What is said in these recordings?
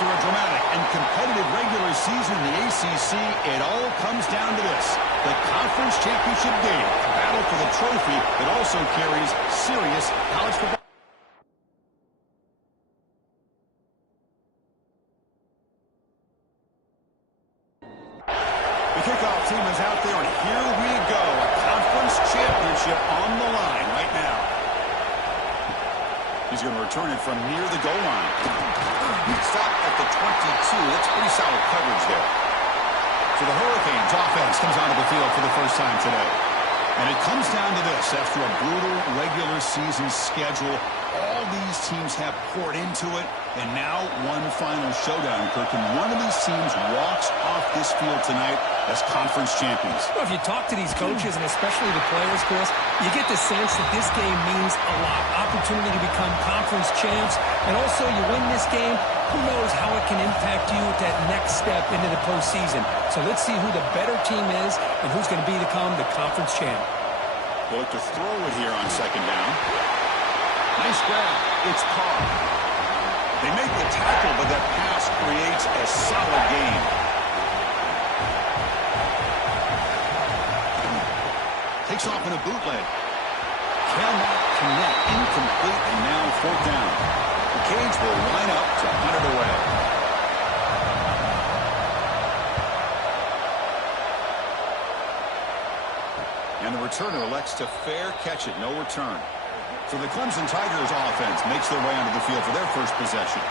After a dramatic and competitive regular season in the ACC, it all comes down to this: the conference championship game, a battle for the trophy that also carries serious college football. The kickoff team is out there, and here we go. A conference championship on the line right now. He's going to return it from near the goal line. Stop at the 22. That's pretty solid coverage there. So the Hurricanes offense comes onto the field for the first time today. And it comes down to this. After a brutal regular season schedule, all these teams have poured into it, and now one final showdown, Kirk. And one of these teams walks off this field tonight as conference champions. Well, if you talk to these coaches, and especially the players, Chris, you get the sense that this game means a lot. Opportunity to become conference champs, and also you win this game, who knows how it can impact you at that next step into the postseason. So let's see who the better team is and who's going to become the conference champ. They'll look to throw it here on second down. Nice grab. It's Carr. They make the tackle, but that pass creates a solid gain. Takes off in a bootleg. Cannot connect. Incomplete, and now fourth down. The Canes will line up to hunt it away. And the returner elects to fair catch it. No return. So the Clemson Tigers offense makes their way onto the field for their first possession.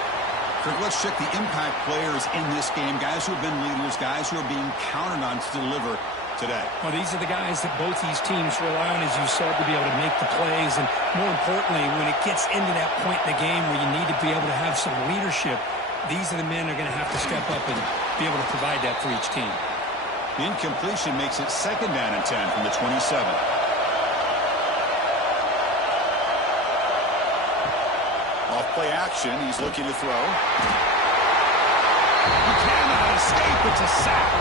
Kirk, let's check the impact players in this game. Guys who have been leaders, guys who are being counted on to deliver today. Well, these are the guys that both these teams rely on, as you said, to be able to make the plays. And more importantly, when it gets into that point in the game where you need to be able to have some leadership, these are the men that are going to have to step up and be able to provide that for each team. The incompletion makes it second down and 10 from the 27. Off play action, he's looking to throw. He cannot escape. It's a sack.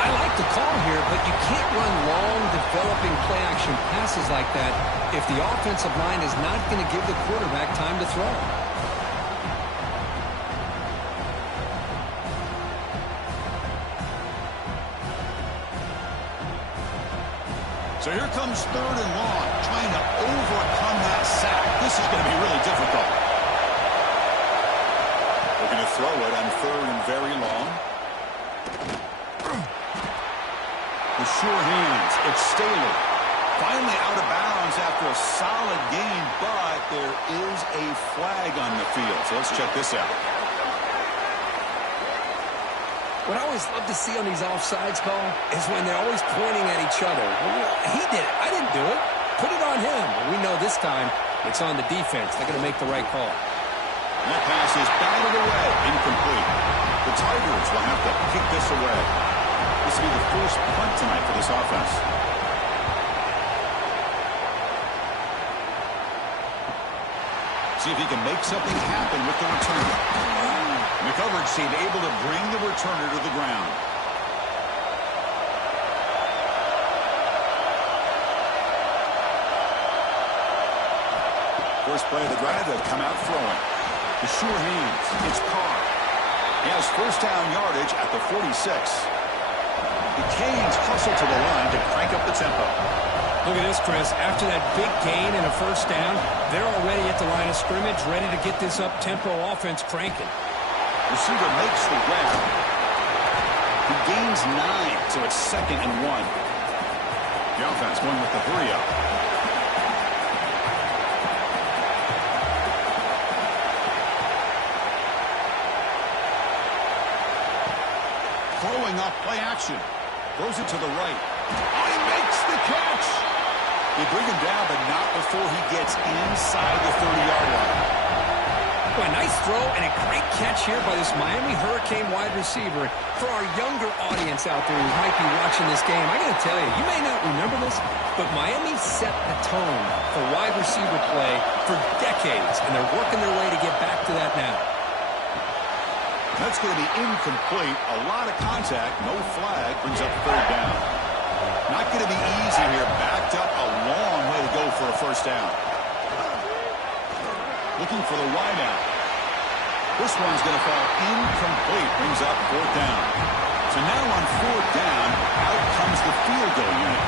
I like the call here, but you can't run long, developing play-action passes like that if the offensive line is not going to give the quarterback time to throw. So here comes third and long, trying to overcome that sack. This is going to be really difficult. They're going to throw it on third and very long. The sure hands. It's Staley. Finally out of bounds after a solid game, but there is a flag on the field. So let's check this out. What I always love to see on these offsides call is when they're always pointing at each other. Well, he did it. I didn't do it. Put it on him. But we know this time it's on the defense. They're going to make the right call. And that pass is batted away. Incomplete. The Tigers will have to kick this away. This will be the first punt tonight for this offense. See if he can make something happen with the return. The coverage team able to bring the returner to the ground. First play of the drive, they'll come out throwing. The sure hands. It's Carr. He has first down yardage at the 46. The Canes hustle to the line to crank up the tempo. Look at this, Chris. After that big gain and a first down, they're already at the line of scrimmage, ready to get this up-tempo offense cranking. Receiver makes the grab. He gains 9, so it's second and 1. The offense going with the hurry up. Throwing off play action. Throws it to the right. Oh, he makes the catch. They bring him down, but not before he gets inside the 30-yard line. Well, a nice throw and a great catch here by this Miami Hurricane wide receiver. For our younger audience out there who might be watching this game, I got to tell you, you may not remember this, but Miami set the tone for wide receiver play for decades, and they're working their way to get back to that now. That's going to be incomplete. A lot of contact. No flag. Brings up third down. Not going to be easy here. Backed up a long way to go for a first down. Looking for the wideout. This one's going to fall incomplete. Brings up fourth down. So now on fourth down, out comes the field goal unit.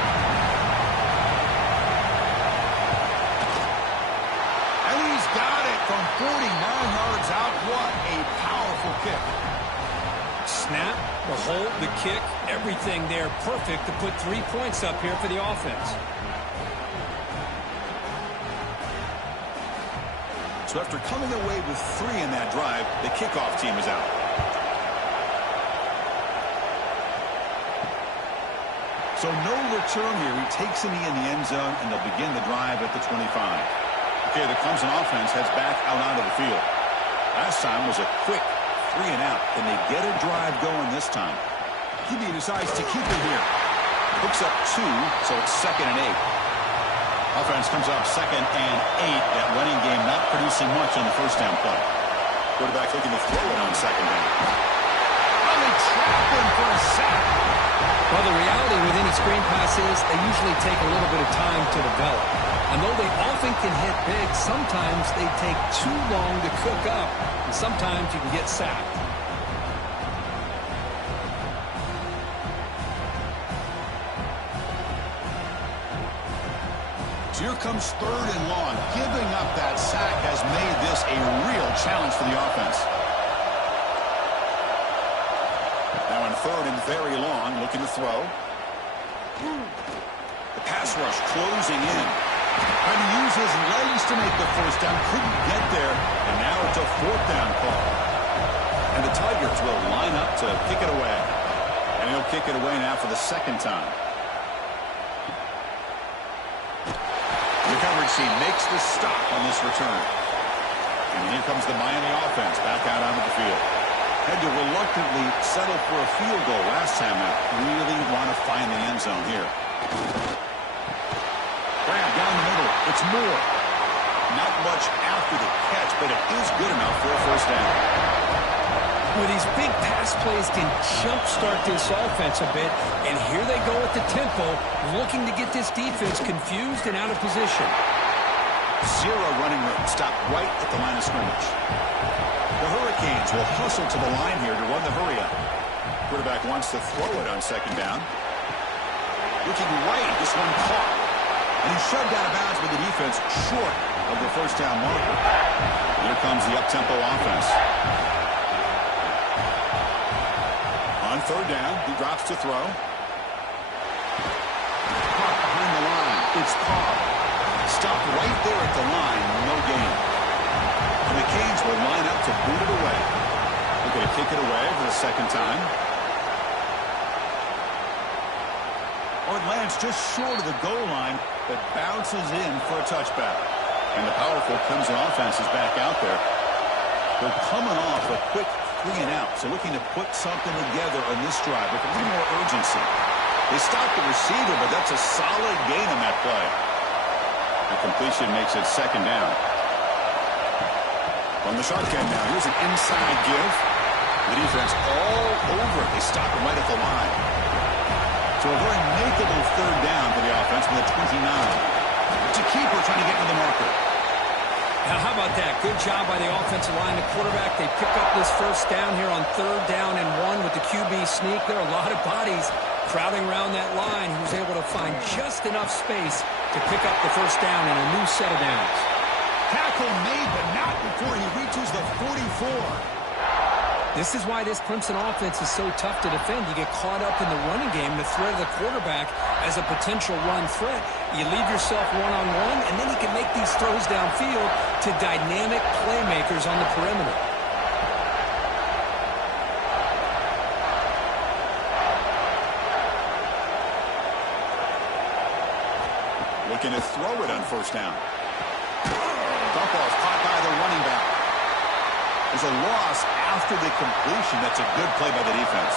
And he's got it from 49 yards out. What a powerful kick. Snap, the hold, the kick, everything there perfect to put 3 points up here for the offense. So after coming away with 3 in that drive, the kickoff team is out. So no return here. He takes a knee in the end zone, and they'll begin the drive at the 25. Okay, the Clemson offense heads back out onto the field. Last time was a quick 3 and out. Can they get a drive going this time? He decides to keep it here. Hooks up 2, so it's 2nd and 8. Offense comes up 2nd and 8. That running game not producing much on the first down play. Quarterback looking to throw it on 2nd down. Oh, they trap him for a sack. Well, the reality with any screen pass is they usually take a little bit of time to develop. And though they often can hit big, sometimes they take too long to cook up. And sometimes you can get sacked. So here comes 3rd and long. Giving up that sack has made this a real challenge for the offense. Now on 3rd and very long, looking to throw. The pass rush closing in. Trying to use his legs to make the first down. Couldn't get there. And now it's a 4th down call. And the Tigers will line up to kick it away. And he'll kick it away now for the 2nd time. The coverage team makes the stop on this return. And here comes the Miami offense back out onto the field. Had to reluctantly settle for a field goal last time out. Really want to find the end zone here. Grab down the middle. It's Moore. Not much after the catch, but it is good enough for a first down. Well, these big pass plays can jumpstart this offense a bit, and here they go at the tempo, looking to get this defense confused and out of position. 0 running room. Stop right at the line of scrimmage. The Hurricanes will hustle to the line here to run the hurry up. Quarterback wants to throw it on 2nd down. Looking right, this one caught. And he's shoved out of bounds with the defense short of the first down marker. Here comes the up-tempo offense. On 3rd down, he drops to throw. Caught behind the line. It's Cobb. Stopped right there at the line. No gain. And the Canes will line up to boot it away. They're going to kick it away for the 2nd time. Oh, it lands just short of the goal line, but bounces in for a touchback. And the powerful Clemson offense is back out there. They're coming off a quick 3 and out, so looking to put something together on this drive with a little more urgency. They stopped the receiver, but that's a solid gain on that play. The completion makes it 2nd down. On the shotgun now, here's an inside give. The defense all over it. They stop him right at the line. So a very makeable 3rd down for the offense with a 29. It's a keeper trying to get to the marker. Now, how about that? Good job by the offensive line. The quarterback, they pick up this first down here on 3rd down and 1 with the QB sneak. There are a lot of bodies crowding around that line. He was able to find just enough space to pick up the first down in a new set of downs. Tackle made, but not before he reaches the 44. This is why this Clemson offense is so tough to defend. You get caught up in the running game, the threat of the quarterback as a potential run threat. You leave yourself one-on-one, and then you can make these throws downfield to dynamic playmakers on the perimeter. Looking to throw it on 1st down. Dump off caught by the running back. There's a loss after the completion. That's a good play by the defense.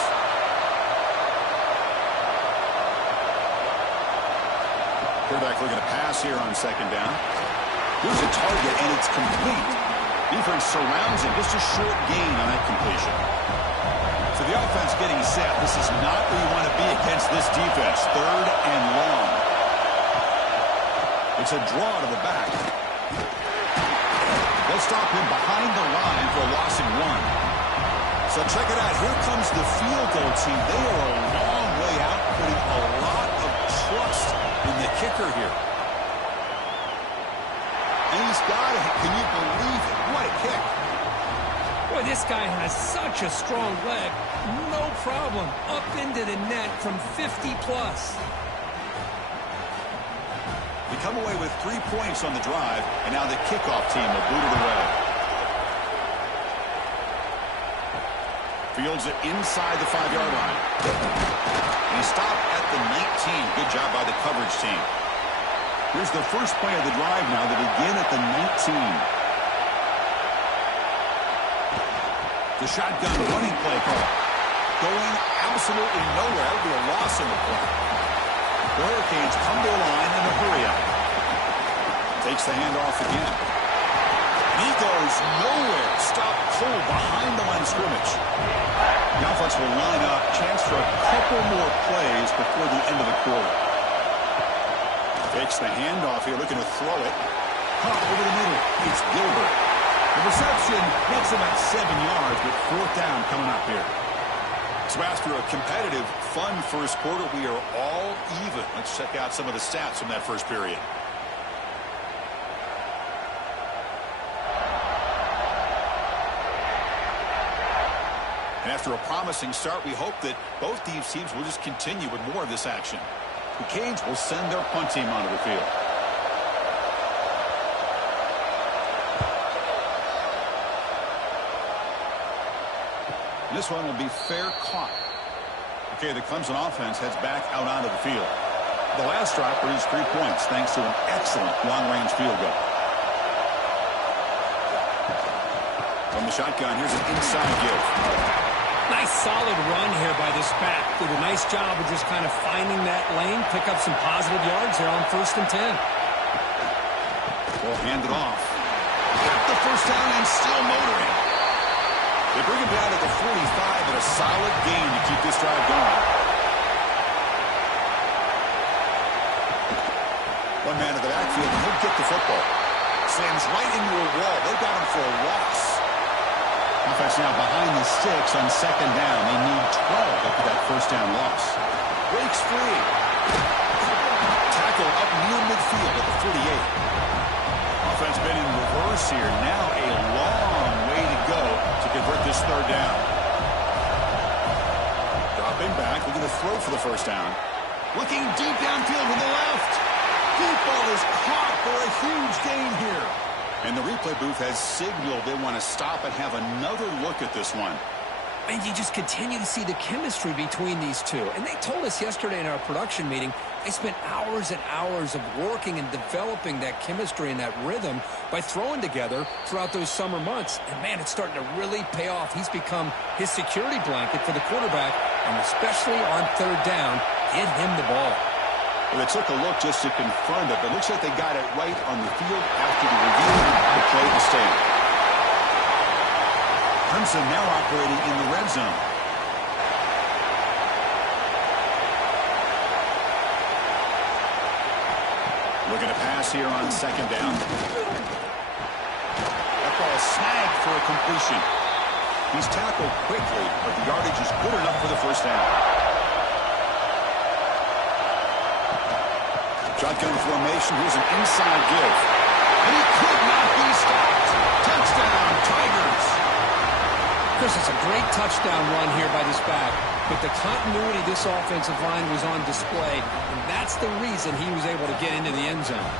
Quarterback looking to pass here on 2nd down. Here's a target, and it's complete. Defense surrounds him. Just a short gain on that completion. So the offense getting set. This is not where you want to be against this defense. 3rd and long. It's a draw to the back. They'll stop him behind the line for a loss of 1. So check it out. Here comes the field goal team. They are a long way out, putting a lot of trust in the kicker here. And he's got it. Can you believe it? What a kick. Boy, this guy has such a strong leg. No problem. Up into the net from 50+. We come away with 3 points on the drive, and now the kickoff team will boot it away. Fields it inside the 5-yard line. And he stopped at the 19. Good job by the coverage team. Here's the first play of the drive now. They begin at the 19. The shotgun running play call. Going absolutely nowhere. That would be a loss in the play. The Hurricanes come to a line in a hurry up. Takes the handoff again. And he goes nowhere. Stopped cold behind the line of scrimmage. The offense will line up. Chance for a couple more plays before the end of the quarter. Takes the handoff here, looking to throw it. Caught over the middle. It's Gilbert. The reception nets him at 7 yards with 4th down coming up here. So after a competitive, fun first quarter, we are all even. Let's check out some of the stats from that first period. And after a promising start, we hope that both these teams will just continue with more of this action. The Canes will send their punt team onto the field. This one will be fair caught. Okay, the Clemson offense heads back out onto the field. The last drive produced 3 points thanks to an excellent long-range field goal. From the shotgun, here's an inside give. Nice solid run here by this back. Did a nice job of just kind of finding that lane, pick up some positive yards there on 1st and 10. Will hand it off. Got the first down and still motoring. They bring him down at the 45 and a solid gain to keep this drive going. One man in the backfield, and he'll get the football. Slams right into a wall. They got him for a loss. Offense now behind the sticks on 2nd down. They need 12 after that first down loss. Breaks free. Tackle up near midfield at the 48. Offense been in reverse here. Now a long way to go to convert this 3rd down. Dropping back, looking to throw for the first down. Looking deep downfield to the left. Deep ball is caught for a huge gain here. And the replay booth has signaled they want to stop and have another look at this one. And you just continue to see the chemistry between these two. And they told us yesterday in our production meeting, they spent hours and hours of working and developing that chemistry and that rhythm by throwing together throughout those summer months. And, man, it's starting to really pay off. He's become his security blanket for the quarterback, and especially on 3rd down, get him the ball. Well, they took a look just to confirm it, but it looks like they got it right on the field after the review. The play to stand. Clemson now operating in the red zone. Looking to pass here on 2nd down. That ball snagged for a completion. He's tackled quickly, but the yardage is good enough for the first down. Shotgun formation. Here's an inside give. And he could not be stopped. Touchdown, Tigers. Chris, it's a great touchdown run here by this back. But the continuity of this offensive line was on display. And that's the reason he was able to get into the end zone.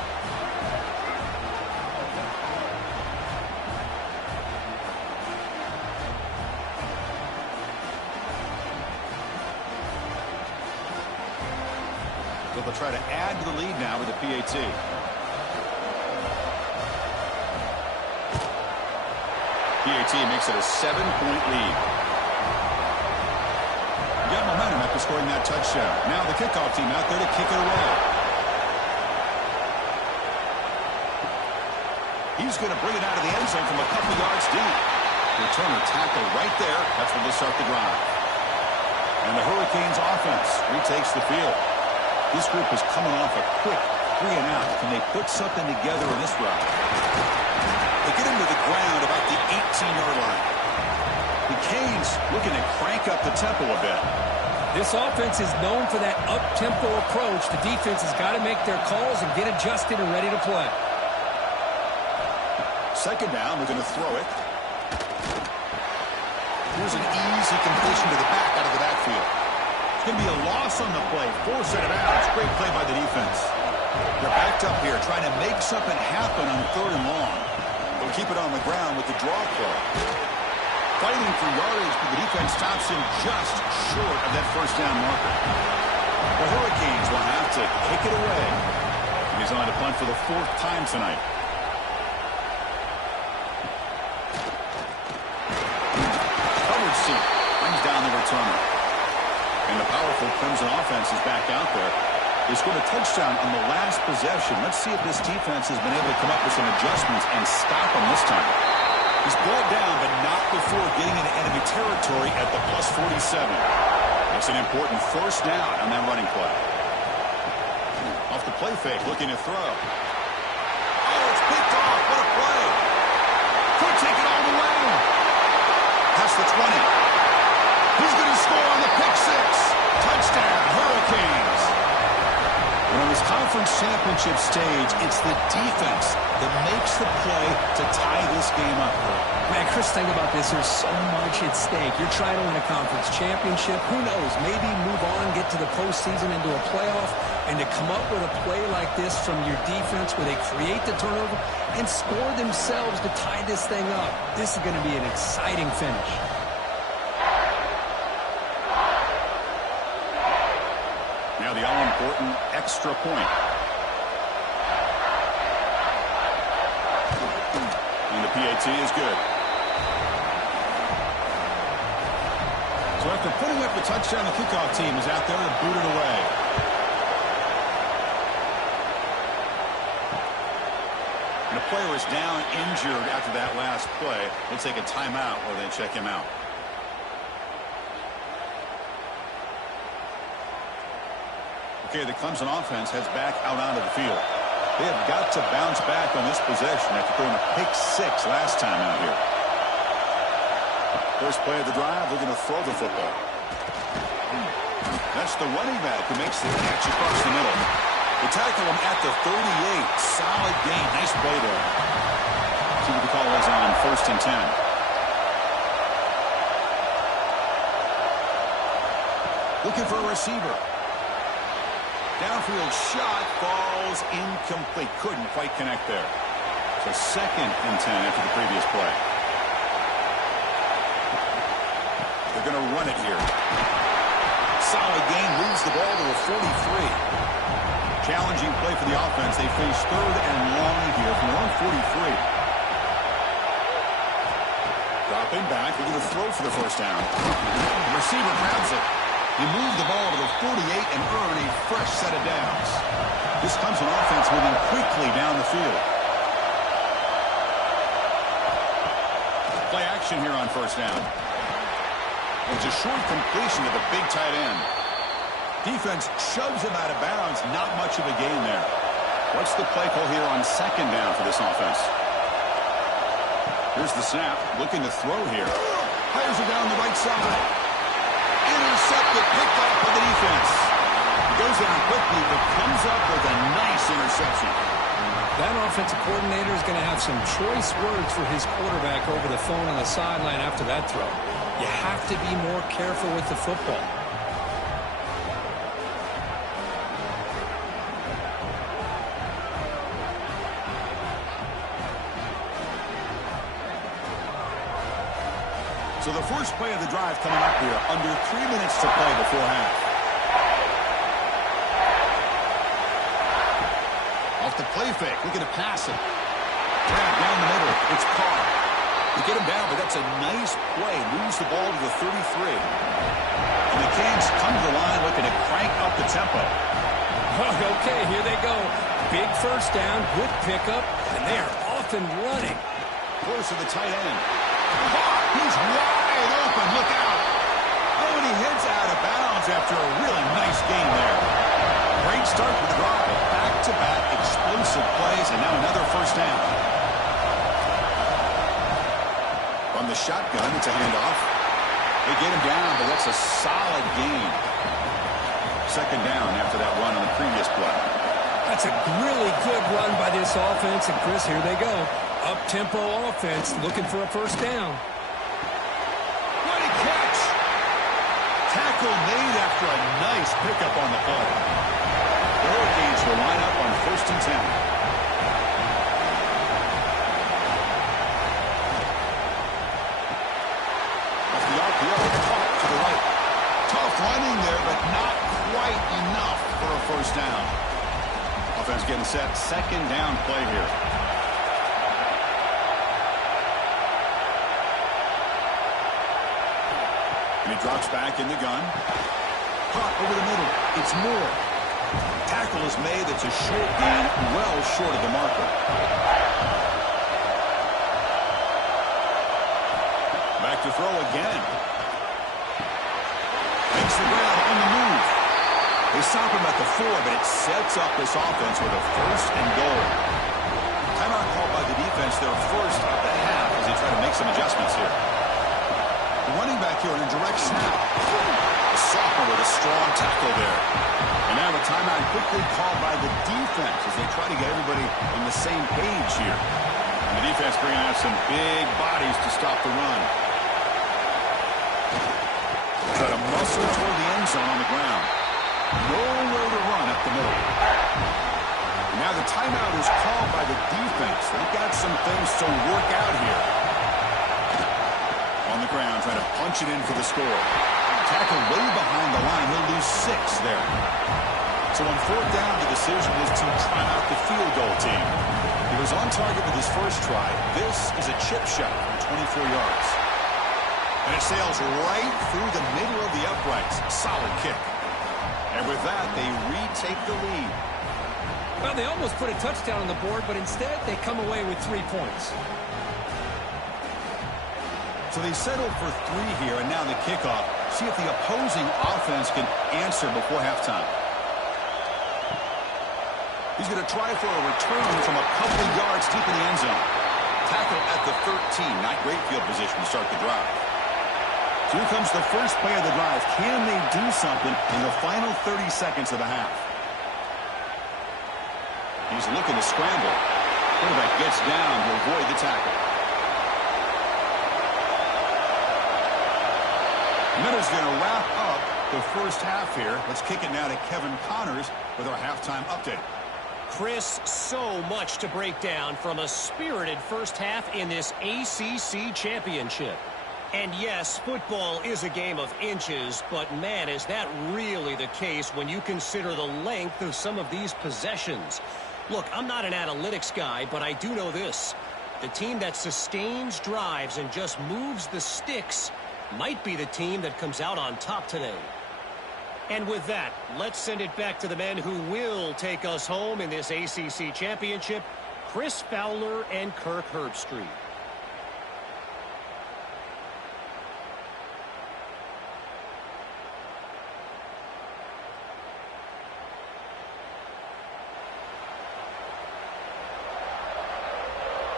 They'll try to add to the lead now with the PAT. PAT makes it a 7-point lead. Got momentum after scoring that touchdown. Now the kickoff team out there to kick it away. He's going to bring it out of the end zone from a couple yards deep. Returner tackle right there. That's when they start the drive. And the Hurricanes offense retakes the field. This group is coming off a quick 3-and-out. Can they put something together in this drive? They get him to the ground about the 18-yard line. The Canes pick up the tempo a bit. This offense is known for that up-tempo approach. The defense has got to make their calls and get adjusted and ready to play. Second down, they're going to throw it. Here's an easy completion to the back out of the backfield. It's going to be a loss on the play. Force it out. Great play by the defense. They're backed up here trying to make something happen on 3rd and long. They'll keep it on the ground with the draw play. Fighting for yardage, but the defense stops him just short of that first down marker. The Hurricanes will have to kick it away. And he's on to punt for the 4th time tonight. Coverage seat brings down the returner. And the powerful Crimson offense is back out there. They scored a touchdown on the last possession. Let's see if this defense has been able to come up with some adjustments and stop them this time. He's brought down, but not before getting into enemy territory at the +47. That's an important first down on that running play. Off the play fake, looking to throw. Oh, it's picked off. What a play. Could take it all the way. Past the 20. He's going to score on the pick six. Touchdown, Hurricanes. And on this conference championship stage, it's the defense that makes the play to tie this game up. Man, Chris, think about this. There's so much at stake. You're trying to win a conference championship. Who knows? Maybe move on, get to the postseason, into a playoff. And to come up with a play like this from your defense where they create the turnover and score themselves to tie this thing up. This is going to be an exciting finish. Now the all-important extra point. And the PAT is good. So after putting up the touchdown, the kickoff team is out there to boot it away. And the player is down injured after that last play. They'll take a timeout or they check him out. Okay, the Clemson offense heads back out onto the field. They have got to bounce back on this possession after throwing a pick six last time out here. First play of the drive, they're going to throw the football. That's the running back who makes the catch across the middle. They tackle him at the 38. Solid gain. Nice play there. See what the call is on 1st and 10. Looking for a receiver. Downfield shot falls incomplete. Couldn't quite connect there. So 2nd and 10 after the previous play. They're going to run it here. Solid gain, moves the ball to the 43. Challenging play for the offense. They face 3rd and long here from their own 43. Dropping back. They're going to throw for the first down. The receiver grabs it. He moved the ball to the 48 and earned a fresh set of downs. This Clemson offense moving quickly down the field. Play action here on first down. It's a short completion to the big tight end. Defense shoves him out of bounds. Not much of a gain there. What's the play call here on 2nd down for this offense? Here's the snap. Looking to throw here. Fires it down the right side. Intercepted, picked off by the defense. He goes down quickly, but comes up with a nice interception. That offensive coordinator is going to have some choice words for his quarterback over the phone on the sideline after that throw. You have to be more careful with the football. So the first play of the drive coming up here, under 3 minutes to play before half. Off the play fake, looking to pass it. Grab down the middle, it's Carr. They get him down, but that's a nice play. Moves the ball to the 33. And the Canes come to the line looking to crank up the tempo. Okay, here they go. Big first down, good pickup, and they are off and running. Close to the tight end. He's wide open. Look out. Oh, and he heads out of bounds after a really nice game there. Great start for the drive. Back-to-back explosive plays, and now another first down. From the shotgun, it's a handoff. They get him down, but that's a solid gain. Second down after that run on the previous play. That's a really good run by this offense. And, Chris, here they go. Up-tempo offense looking for a first down. What a catch! Tackle made after a nice pickup on the play. The Hurricanes will line up on 1st and 10. To the right. Tough running there, but not quite enough for a first down. Offense getting set. Second down play here. And he drops back in the gun. Hot over the middle. It's Moore. Tackle is made. It's a short gain, well short of the marker. Back to throw again. Makes the ground on the move. They stop him at the 4, but it sets up this offense with a 1st and goal. Timeout called by the defense, their first of the half as they try to make some adjustments here. The running back here on a direct snap. The sophomore with a strong tackle there. And now the timeout quickly called by the defense as they try to get everybody on the same page here. And the defense bringing out some big bodies to stop the run. Try to muscle toward the end zone on the ground. Nowhere to run up the middle. And now the timeout is called by the defense. They've got some things to work out here. On the ground, trying to punch it in for the score. Tackle way behind the line. He'll lose 6 there. So on 4th down, the decision is to try out the field goal team. He was on target with his first try. This is a chip shot from 24 yards. And it sails right through the middle of the uprights. Solid kick. And with that, they retake the lead. Well, they almost put a touchdown on the board, but instead they come away with 3 points. So they settled for 3 here, and now the kickoff. See if the opposing offense can answer before halftime. He's going to try for a return from a couple of yards deep in the end zone. Tackle at the 13. Not great field position to start the drive. So here comes the first play of the drive. Can they do something in the final 30 seconds of the half? He's looking to scramble. Quarterback gets down to avoid the tackle. Miller's going to wrap up the first half here. Let's kick it now to Kevin Connors with our halftime update. Chris, so much to break down from a spirited first half in this ACC championship. And yes, football is a game of inches, but man, is that really the case when you consider the length of some of these possessions. Look, I'm not an analytics guy, but I do know this. The team that sustains drives and just moves the sticks might be the team that comes out on top today. And with that, let's send it back to the men who will take us home in this ACC championship, Chris Fowler and Kirk Herbstreit.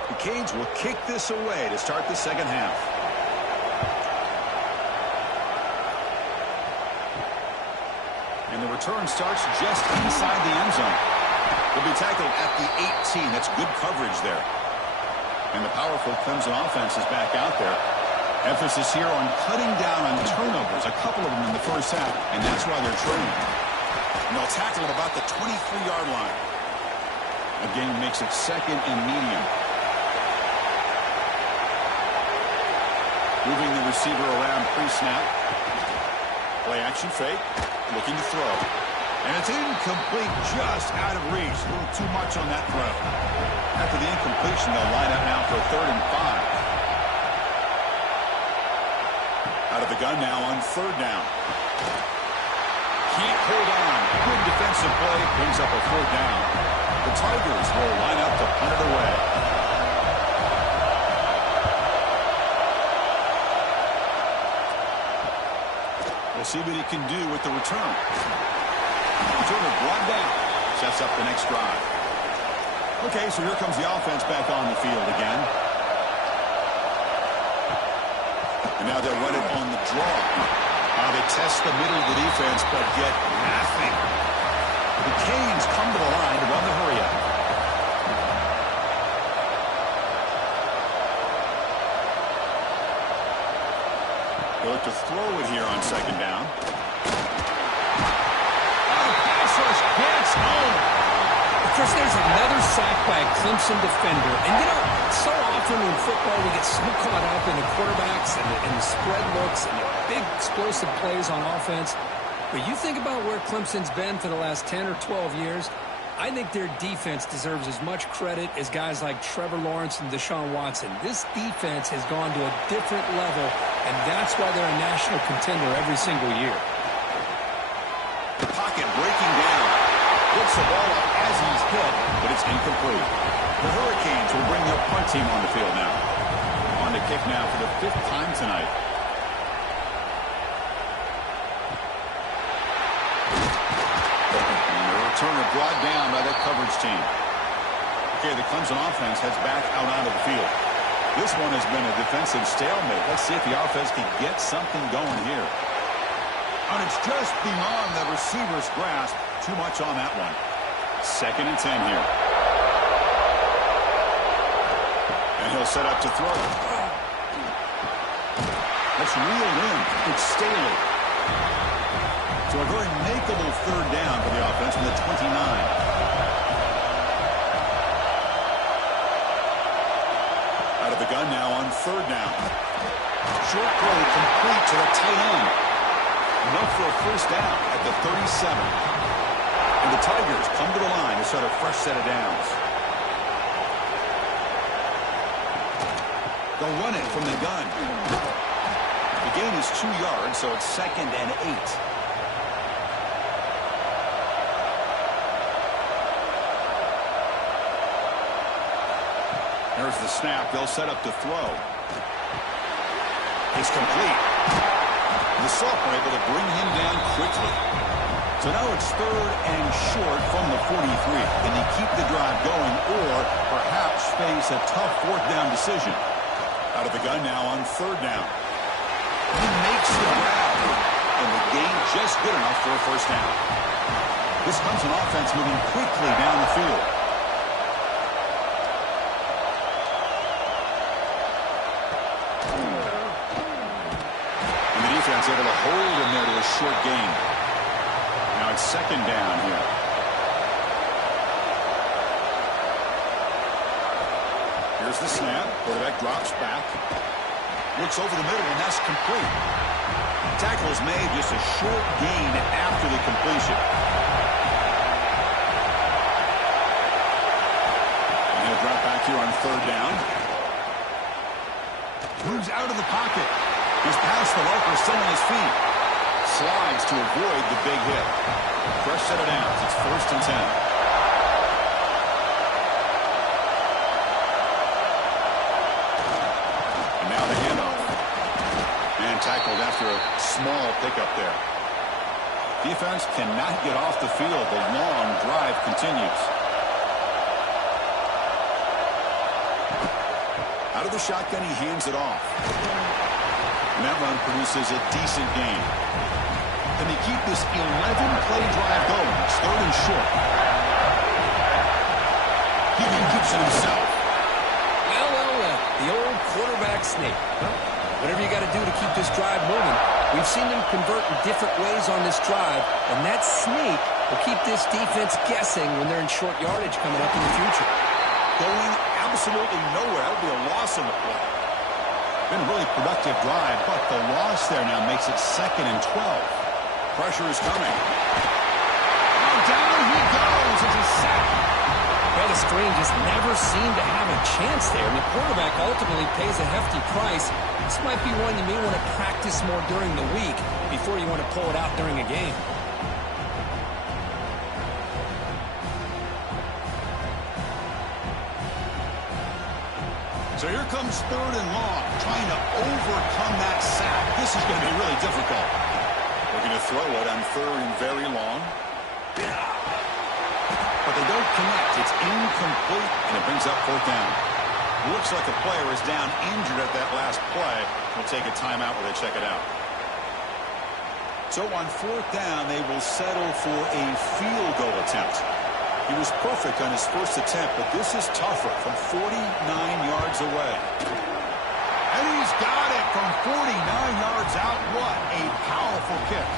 The Canes will kick this away to start the second half. And the return starts just inside the end zone. He'll be tackled at the 18. That's good coverage there. And the powerful Clemson offense is back out there. Emphasis here on cutting down on turnovers, a couple of them in the first half, and that's why they're trailing. And they'll tackle at about the 23-yard line. Again, makes it second and medium. Moving the receiver around pre-snap. Play action fake. Looking to throw. And it's incomplete, just out of reach. A little too much on that throw. After the incompletion, they'll line up now for 3rd and 5. Out of the gun now on 3rd down. Can't hold on. Good defensive play. Brings up a 4th down. The Tigers will line up to punt it away. We'll see what he can do with the return. Returner brought down. Sets up the next drive. Okay, so here comes the offense back on the field again. And Now they'll run it on the draw. They test the middle of the defense, but get nothing. The Canes come to the line to run the hurry-up. They'll look to throw it here on second down. Pass rush gets home. Chris, there's another sack by a Clemson defender. And, so often in football we get so caught up in the quarterbacks and the spread looks and the big explosive plays on offense. But you think about where Clemson's been for the last 10 or 12 years, I think their defense deserves as much credit as guys like Trevor Lawrence and Deshaun Watson. This defense has gone to a different level, and that's why they're a national contender every single year. The pocket breaking down. Puts the ball up as he's hit, but it's incomplete. The Hurricanes will bring their punt team on the field now. On to kick now for the 5th time tonight. And the returner brought down by that coverage team. Okay, the Clemson offense heads back out onto the field. This one has been a defensive stalemate. Let's see if the offense can get something going here. And it's just beyond the receiver's grasp. Too much on that one. 2nd and 10 here. And he'll set up to throw. That's reeled in. It's Staley. So a very makeable 3rd down for the offense from the 29. Out of the gun now on 3rd down. Short throw complete to the tight end. Enough for a 1st down at the 37. And the Tigers come to the line to set a fresh set of downs. They'll run it from the gun. The gain is 2 yards, so it's 2nd and 8. There's the snap. They'll set up to throw. It's complete. The sophomore able to bring him down quickly. So now it's 3rd and short from the 43. Can they keep the drive going or perhaps face a tough 4th down decision? Out of the gun now on 3rd down. He makes the grab. And the gain just good enough for a 1st down. This comes an offense moving quickly down the field. And the defense able to hold him there to a short gain. Now it's 2nd down here. Here's the snap. Quarterback drops back. Looks over the middle, and that's complete. Tackle is made, just a short gain after the completion. And he'll drop back here on 3rd down. Moves out of the pocket. He's past the marker, still on his feet. Slides to avoid the big hit. Fresh set of downs. It's 1st and 10. And now the handoff. And tackled after a small pickup there. Defense cannot get off the field. The long drive continues. Out of the shotgun, he hands it off. And that run produces a decent gain. Can they keep this 11-play drive going? It's 3rd and short. He keeps it himself. Well. The old quarterback sneak. Whatever you got to do to keep this drive moving. We've seen them convert in different ways on this drive, and that sneak will keep this defense guessing when they're in short yardage coming up in the future. Going absolutely nowhere. That would be a loss in the play. Been a really productive drive, but the loss there now makes it 2nd and 12. Pressure is coming. Oh, down he goes. It's a sack. Well, the screen just never seemed to have a chance there, and the quarterback ultimately pays a hefty price. This might be one you may want to practice more during the week before you want to pull it out during a game. So here comes 3rd and long, trying to overcome that sack. This is going to be really difficult. Looking to throw it on 3rd and very long. But they don't connect. It's incomplete, and it brings up 4th down. Looks like a player is down injured at that last play. We'll take a timeout while they check it out. So on 4th down, they will settle for a field goal attempt. He was perfect on his first attempt, but this is tougher from 49 yards away. And he's got it from 49 yards out. What a powerful kick.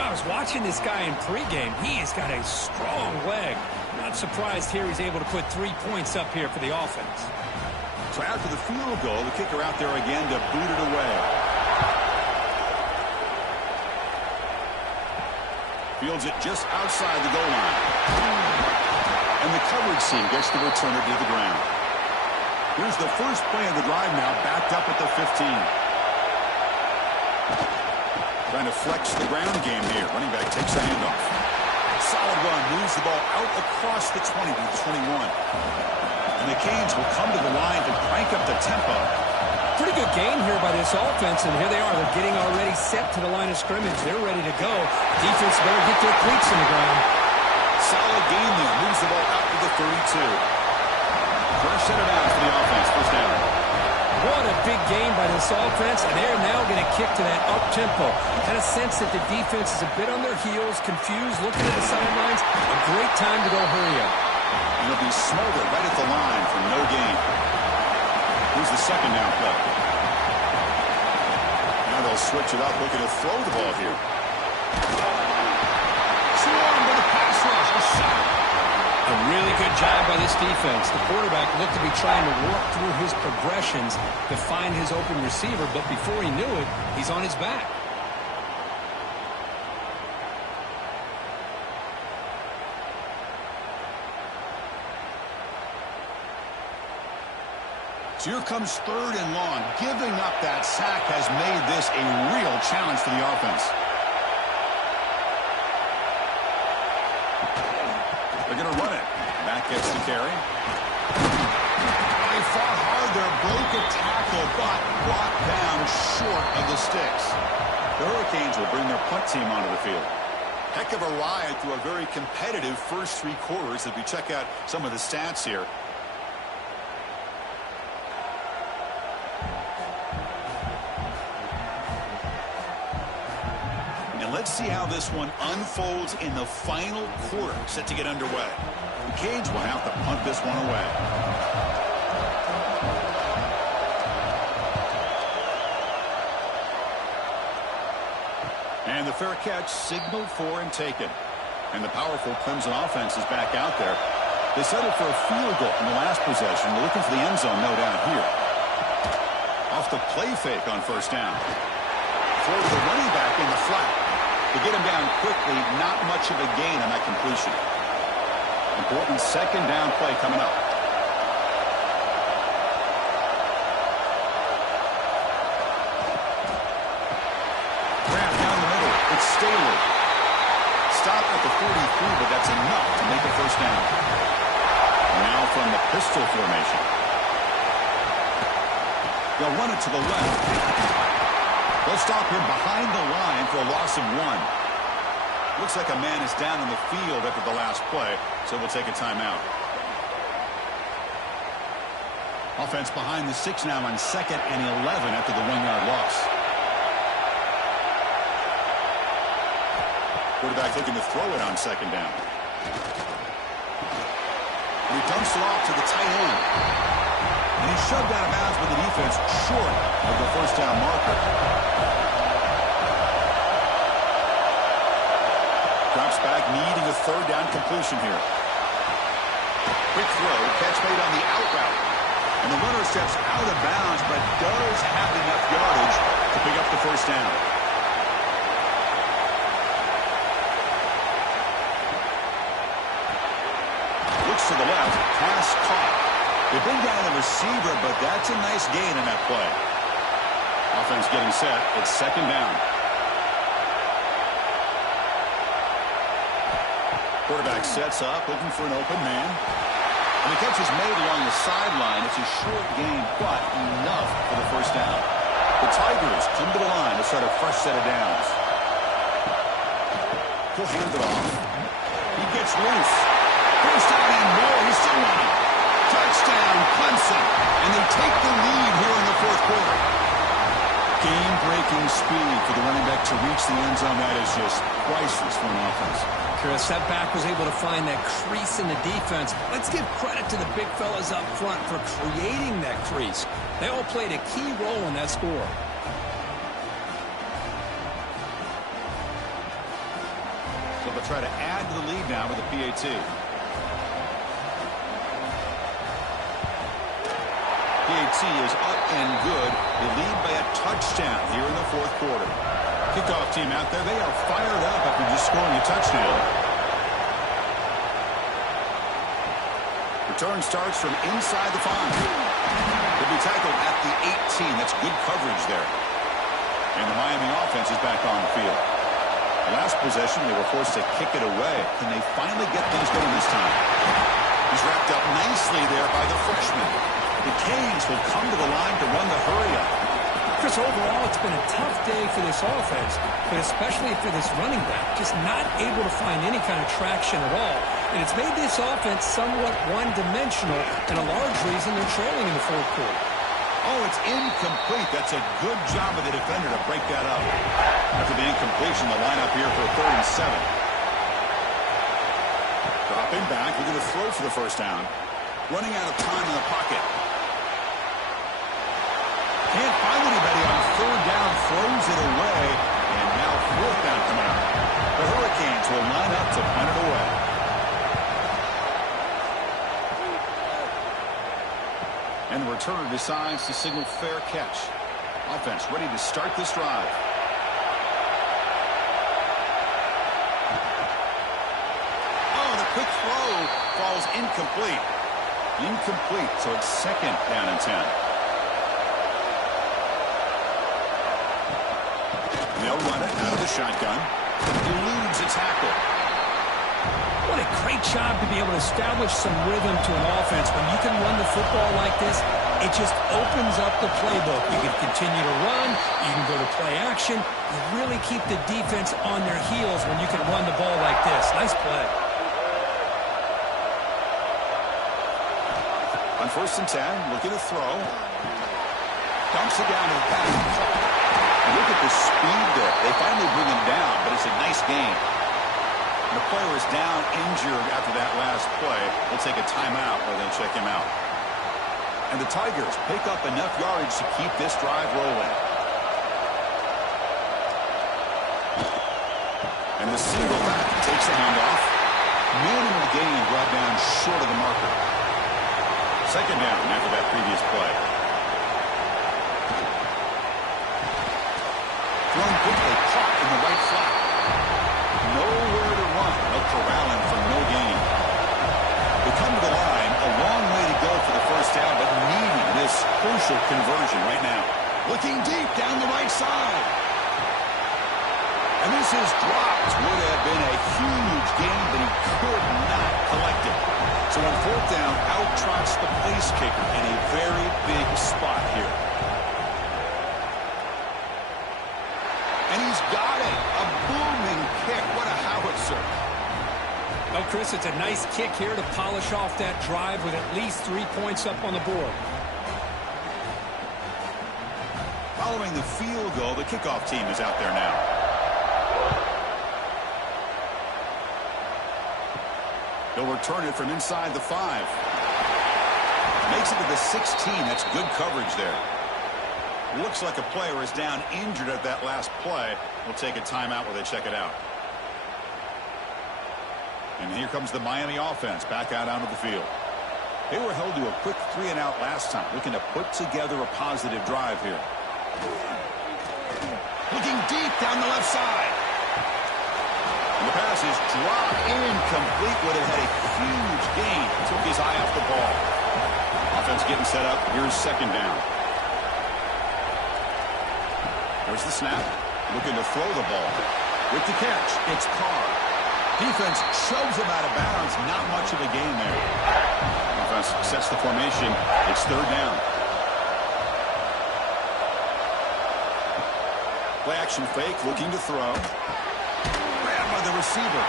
I was watching this guy in pregame. He's got a strong leg. Not surprised here he's able to put 3 points up here for the offense. So after the field goal, the kicker out there again to boot it away. Fields it just outside the goal line. And the coverage team gets the returner to the ground. Here's the first play of the drive now, backed up at the 15. Trying to flex the ground game here. Running back takes a handoff. Solid run, moves the ball out across the 20 to the 21. And the Canes will come to the line to crank up the tempo. Pretty good game here by this offense, and here they are. They're getting already set to the line of scrimmage. They're ready to go. Defense better get their cleats in the ground. Solid game there. Moves the ball out to the 32. First set of downs for the offense. First down. What a big game by this offense, and they're now going to kick to that up-tempo. Kind of sense that the defense is a bit on their heels, confused, looking at the sidelines. A great time to go hurry up. And it'll be smothered right at the line for no gain. Here's the second down play. Now they'll switch it up, looking to throw the ball here. Swarm with a pass rush, a sack. A really good job by this defense. The quarterback looked to be trying to work through his progressions to find his open receiver, but before he knew it, he's on his back. So here comes 3rd and long. Giving up that sack has made this a real challenge for the offense. They're going to run it. Back gets the carry. They fought hard there, broke a tackle, but brought down short of the sticks. The Hurricanes will bring their punt team onto the field. Heck of a ride through a very competitive first 3 quarters as we check out some of the stats here. Let's see how this one unfolds in the final quarter, set to get underway. The Canes will have to punt this one away. And the fair catch signaled for and taken. And the powerful Clemson offense is back out there. They settled for a field goal in the last possession. They're looking for the end zone, no doubt, here. Off the play fake on first down. Throw to the running back in the flat. To get him down quickly, not much of a gain on that completion. Important second down play coming up. Grab down the middle. It's Staley. Stop at the 43, but that's enough to make a first down. Now from the pistol formation. They'll run it to the left. They'll stop him behind the line for a loss of 1. Looks like a man is down in the field after the last play, so we'll take a timeout. Offense behind the 6 now on 2nd and 11 after the 1-yard loss. Quarterback looking to throw it on 2nd down. And he dumps it off to the tight end. And he's shoved out of bounds with the defense short of the first down marker. Drops back, needing a 3rd down completion here. Quick throw, catch made on the out route. And the runner steps out of bounds, but does have enough yardage to pick up the first down. Looks to the left, pass caught. They bring down the receiver, but that's a nice gain in that play. Offense getting set. It's 2nd down. Quarterback sets up, looking for an open man. And the catch is made along the sideline. It's a short gain, but enough for the first down. The Tigers come to the line to start a fresh set of downs. He'll hand it off. He gets loose. First down and more. He's still running. Touchdown, Clemson. And they take the lead here in the fourth quarter. Game-breaking speed for the running back to reach the end zone. That is just priceless for an offense. Chris, that back was able to find that crease in the defense. Let's give credit to the big fellas up front for creating that crease. They all played a key role in that score. So they'll try to add to the lead now with a PAT. PAT is up and good. They lead by a touchdown here in the fourth quarter. Kickoff team out there. They are fired up after just scoring a touchdown. Return starts from inside the 5. He'll be tackled at the 18. That's good coverage there. And the Miami offense is back on the field. Last possession, they were forced to kick it away. Can they finally get things going this time? He's wrapped up nicely there by the freshman. The Canes will come to the line to run the hurry-up. Chris, overall, it's been a tough day for this offense, but especially for this running back, just not able to find any kind of traction at all. And it's made this offense somewhat one-dimensional, and a large reason they're trailing in the fourth quarter. Oh, it's incomplete. That's a good job of the defender to break that up. After the incompletion, the lineup here for a 3rd and 7. Dropping back, looking to throw for the first down. Running out of time in the pocket. Can't find anybody on 3rd down, throws it away, and now 4th down coming up. The Hurricanes will line up to punt it away. And the returner decides to signal fair catch. Offense ready to start this drive. Oh, the quick throw falls incomplete. Incomplete, so it's 2nd down and 10. They'll run it out of the shotgun. Eludes a tackle. What a great job to be able to establish some rhythm to an offense. When you can run the football like this, it just opens up the playbook. You can continue to run. You can go to play action. You really keep the defense on their heels when you can run the ball like this. Nice play. On 1st and 10, looking to throw. Dumps it down to the back. Look at the speed there. They finally bring him down, but it's a nice game. The player is down injured after that last play. They'll take a timeout or they'll check him out. And the Tigers pick up enough yardage to keep this drive rolling. And the single back takes the handoff. Minimal gain brought down short of the marker. 2nd down after that previous play. Thrown quickly, caught in the right flat. Nowhere to run. They'll corral him for no gain. They come to the line, a long way to go for the first down, but needing this crucial conversion right now. Looking deep down the right side. And this is dropped. Would have been a huge gain, but he could not collect it. So on 4th down, out trots the place kicker in a very big spot here. And he's got it. A booming kick. What a howitzer. Well, Chris, it's a nice kick here to polish off that drive with at least 3 points up on the board. Following the field goal, the kickoff team is out there now. They'll return it from inside the 5. Makes it to the 16. That's good coverage there. Looks like a player is down injured at that last play. We'll take a timeout while they check it out. And here comes the Miami offense back out onto the field. They were held to a quick 3-and-out last time, looking to put together a positive drive here. Looking deep down the left side. And the pass is dropped incomplete. Would have had a huge gain. Took his eye off the ball. Offense getting set up. Here's 2nd down. There's the snap. Looking to throw the ball. With the catch, it's Carr. Defense shoves him out of bounds. Not much of a gain there. Offense sets the formation. It's 3rd down. Play action fake. Looking to throw. Grabbed by the receiver.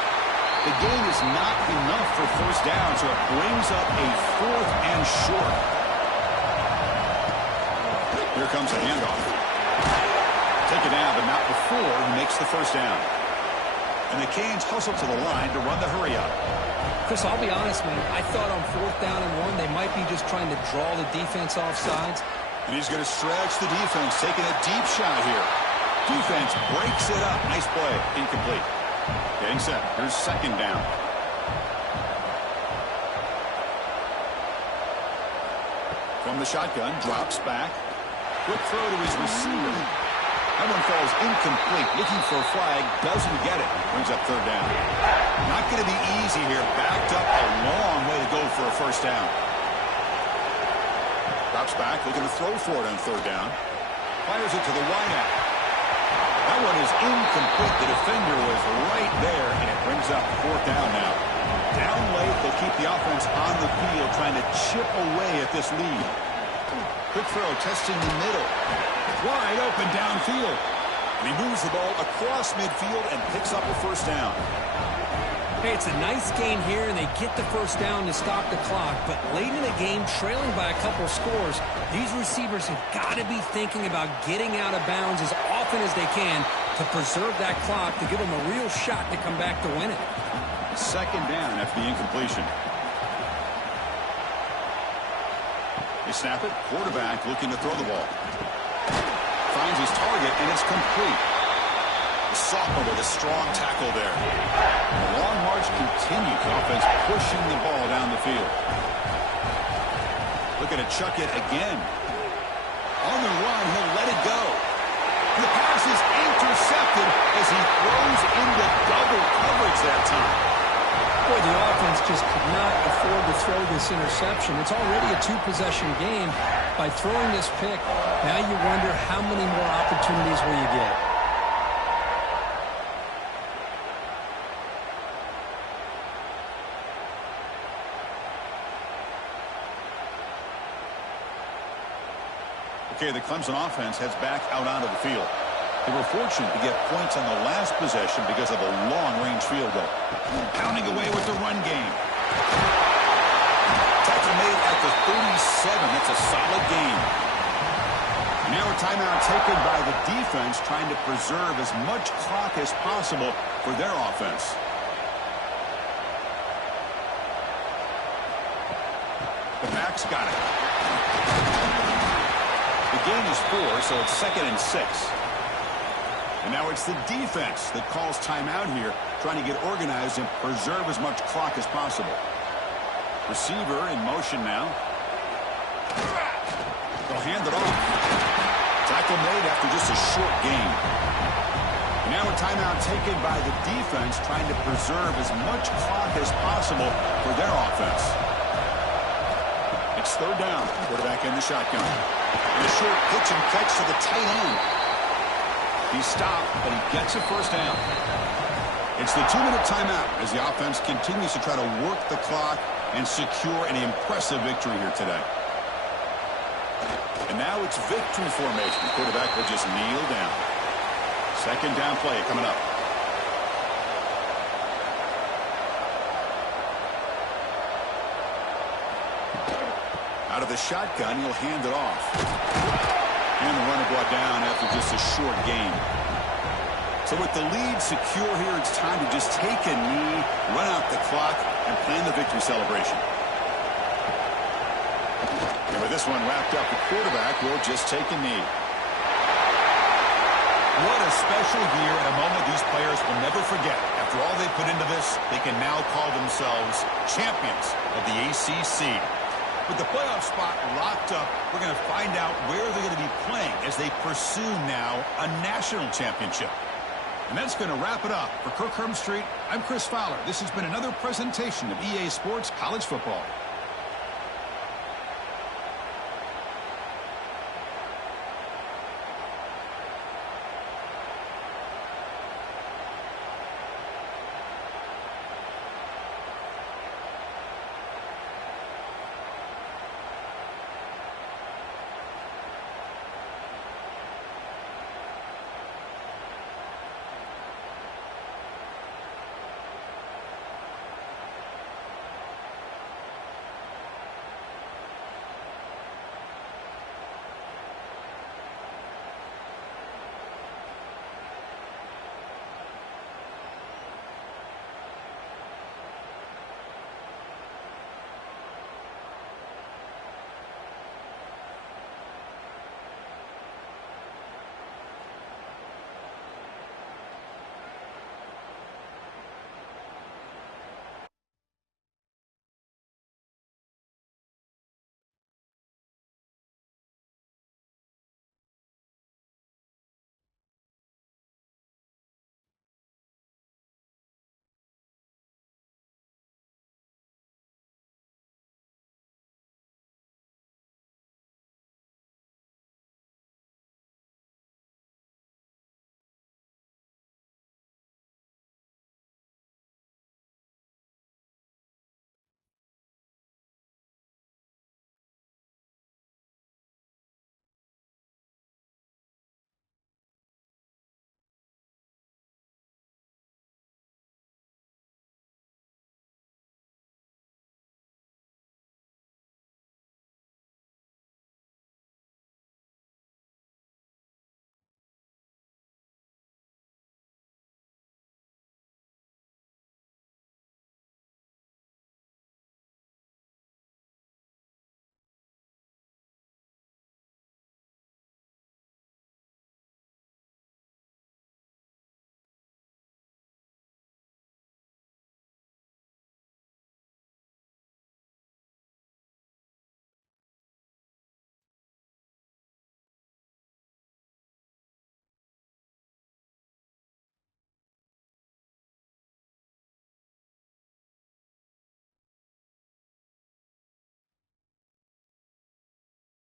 The gain is not enough for first down, so it brings up a 4th and short. Here comes a handoff. Taken down, but not before he makes the first down. And the Canes hustle to the line to run the hurry up. Chris, I'll be honest, man. I thought on 4th down and 1, they might be just trying to draw the defense off sides. And he's going to stretch the defense, taking a deep shot here. Defense breaks it up. Nice play. Incomplete. Getting set. Here's 2nd down. From the shotgun, drops back. Quick throw to his receiver. That one falls incomplete. Looking for a flag. Doesn't get it. Brings up 3rd down. Not going to be easy here. Backed up a long way to go for a first down. Drops back. Looking to throw for it on 3rd down. Fires it to the wideout. That one is incomplete. The defender was right there, and it brings up 4th down now. Down late, they'll keep the offense on the field, trying to chip away at this lead. Quick throw, testing the middle. Wide open downfield. And he moves the ball across midfield and picks up a first down. Hey, it's a nice game here, and they get the first down to stop the clock. But late in the game, trailing by a couple scores, these receivers have got to be thinking about getting out of bounds as often as they can to preserve that clock, to give them a real shot to come back to win it. 2nd down after the incompletion. They snap it. Quarterback looking to throw the ball. Finds his target, and it's complete. The sophomore with a strong tackle there. The long march continues. Offense pushing the ball down the field. Looking to chuck it again. On the run, he'll let it go. The pass is intercepted as he throws into double coverage that time. Boy, the offense just could not afford to throw this interception. It's already a 2-possession game. By throwing this pick, now you wonder how many more opportunities will you get. Okay, the Clemson offense heads back out onto the field. They were fortunate to get points on the last possession because of a long-range field goal. Pounding away with the run game. Tackle made at the 37. That's a solid game. Now a timeout taken by the defense, trying to preserve as much clock as possible for their offense. The back's got it. The gain is 4, so it's 2nd and 6. And now it's the defense that calls timeout here, trying to get organized and preserve as much clock as possible. Receiver in motion now. They'll hand it off. Tackle made after just a short gain. And now a timeout taken by the defense, trying to preserve as much clock as possible for their offense. It's 3rd down. Quarterback in the shotgun. And a short pitch and catch to the tight end. He stopped, but he gets a first down. It's the 2-minute timeout as the offense continues to try to work the clock and secure an impressive victory here today. And now it's victory formation. The quarterback will just kneel down. 2nd down play coming up. Out of the shotgun, he'll hand it off. And the runner brought down after just a short gain. So with the lead secure here, it's time to just take a knee, run out the clock, and plan the victory celebration. And with this one wrapped up, the quarterback will just take a knee. What a special year and a moment these players will never forget. After all they put into this, they can now call themselves champions of the ACC. With the playoff spot locked up, we're going to find out where they're going to be playing as they pursue now a national championship. And that's going to wrap it up. For Kirk Street, I'm Chris Fowler. This has been another presentation of EA Sports College Football.